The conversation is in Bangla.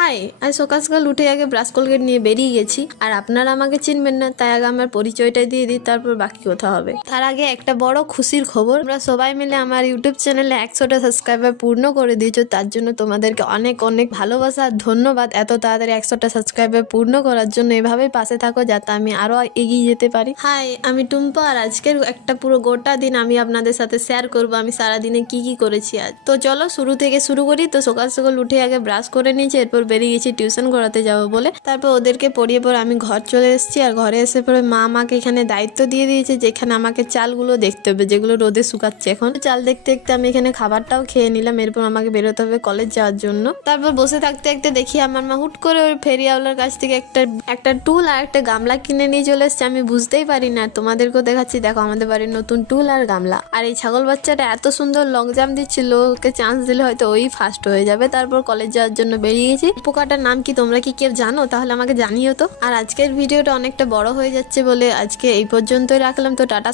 হাই, আজ সকাল সকাল উঠে আগে ব্রাশ কলগেট নিয়ে বেরিয়ে গেছি। আর আপনারা আমাকে চিনবেন না, তাই আগে আমার পরিচয়টা দিয়ে দিই, তারপর বাকি কথা হবে। তার আগে একটা বড় খুশির খবর, আমরা সবাই মিলে আমার ইউটিউব চ্যানেলে 100টা সাবস্ক্রাইবার পূর্ণ করে দিয়েছো। তার জন্য তোমাদেরকে অনেক অনেক ভালোবাসা আর ধন্যবাদ এত তাড়াতাড়ি 100টা সাবস্ক্রাইবার পূর্ণ করার জন্য। এভাবেই পাশে থাকো যাতে আমি আরো এগিয়ে যেতে পারি। হাই, আমি টুম্পা, আর আজকের একটা পুরো গোটা দিন আমি আপনাদের সাথে শেয়ার করবো আমি সারাদিনে কি কি করেছি আজ। তো চলো শুরু থেকে শুরু করি। তো সকাল সকাল উঠে আগে ব্রাশ করে নিয়েছি, এরপর বেরিয়ে গেছি টিউশন করাতে যাবো বলে। তারপর ওদেরকে পড়িয়ে পরে আমি ঘর চলে এসেছি। আর ঘরে এসে পরে মা আমাকে এখানে দায়িত্ব দিয়ে দিয়েছে যেখানে আমাকে চালগুলো দেখতে হবে, যেগুলো রোদে শুকাচ্ছে। এখন চাল দেখতে দেখতে আমি এখানে খাবারটাও খেয়ে নিলাম। এরপর আমাকে বেরোতে হবে কলেজ যাওয়ার জন্য। তারপর বসে থাকতে থাকতে দেখি আমার মা হুট করে ওই ফেরিওয়ালার কাছ থেকে একটা টুল আর একটা গামলা কিনে নিয়ে চলে এসছে। আমি বুঝতেই পারি না, তোমাদেরকেও দেখাচ্ছি। দেখো আমাদের বাড়ির নতুন টুল আর গামলা। আর এই ছাগল বাচ্চাটা এত সুন্দর লং জাম্প দিচ্ছিল, ওকে চান্স দিলে হয়তো ওই ফার্স্ট হয়ে যাবে। তারপর কলেজ যাওয়ার জন্য বেরিয়ে গেছি। পোকাটার নাম কি তোমরা কি কেউ জানো? তাহলে আমাকে জানিও তো। আর আজকের ভিডিওটা অনেকটা বড় হয়ে যাচ্ছে বলে আজকে এই পর্যন্তই রাখলাম। তো টাটা।